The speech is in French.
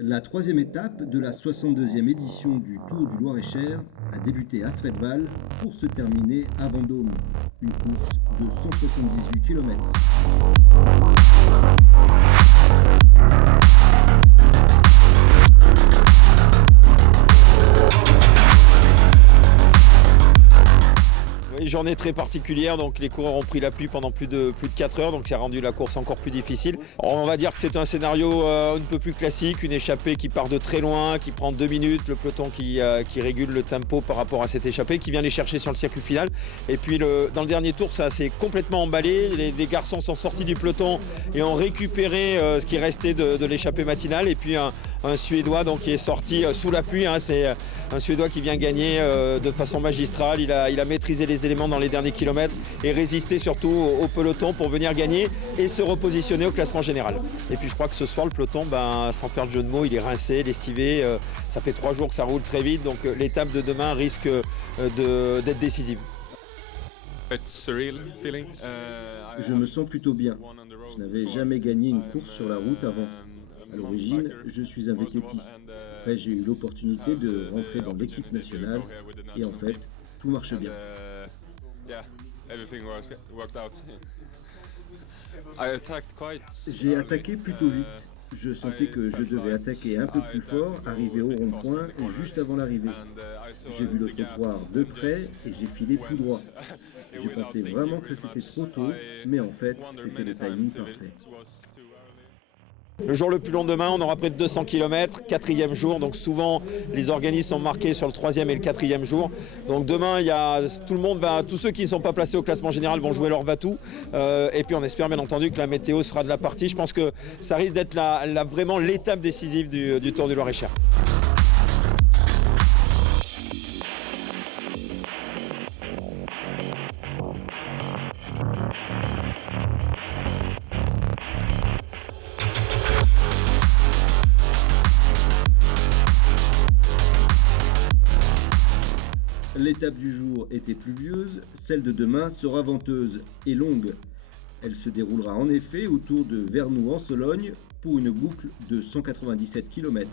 La troisième étape de la 62e édition du Tour du Loir-et-Cher a débuté à Fredval pour se terminer à Vendôme. Une course de 178 km. Journée très particulière, donc les coureurs ont pris la pluie pendant plus de 4 heures, donc ça a rendu la course encore plus difficile. On va dire que c'est un scénario un peu plus classique, une échappée qui part de très loin, qui prend 2 minutes, le peloton qui régule le tempo par rapport à cette échappée, qui vient les chercher sur le circuit final. Et puis dans le dernier tour, ça s'est complètement emballé, les garçons sont sortis du peloton et ont récupéré ce qui restait de l'échappée matinale. Et puis un Suédois donc, qui est sorti sous la pluie, c'est un Suédois qui vient gagner de façon magistrale, il a maîtrisé les éléments dans les derniers kilomètres et résister surtout au peloton pour venir gagner et se repositionner au classement général. Et puis je crois que ce soir le peloton, sans faire de jeu de mots, il est rincé, lessivé, ça fait 3 jours que ça roule très vite, donc l'étape de demain risque d'être décisive. Je me sens plutôt bien. Je n'avais jamais gagné une course sur la route avant. À l'origine, je suis un vététiste. Après, j'ai eu l'opportunité de rentrer dans l'équipe nationale et en fait, tout marche bien. J'ai attaqué plutôt vite. Je sentais que je devais attaquer un peu plus fort, arriver au rond-point juste avant l'arrivée. J'ai vu le trottoir de près et j'ai filé tout droit. J'ai pensé vraiment que c'était trop tôt, mais en fait, c'était le timing parfait. Le jour le plus long demain, on aura près de 200 km, 4e jour, donc souvent les organismes sont marqués sur le 3e et le 4e jour. Donc demain, tous ceux qui ne sont pas placés au classement général vont jouer leur va-tout. Et puis on espère bien entendu que la météo sera de la partie. Je pense que ça risque d'être vraiment l'étape décisive du Tour du Loir-et-Cher. L'étape du jour était pluvieuse, celle de demain sera venteuse et longue. Elle se déroulera en effet autour de Vernoux en Sologne pour une boucle de 197 km.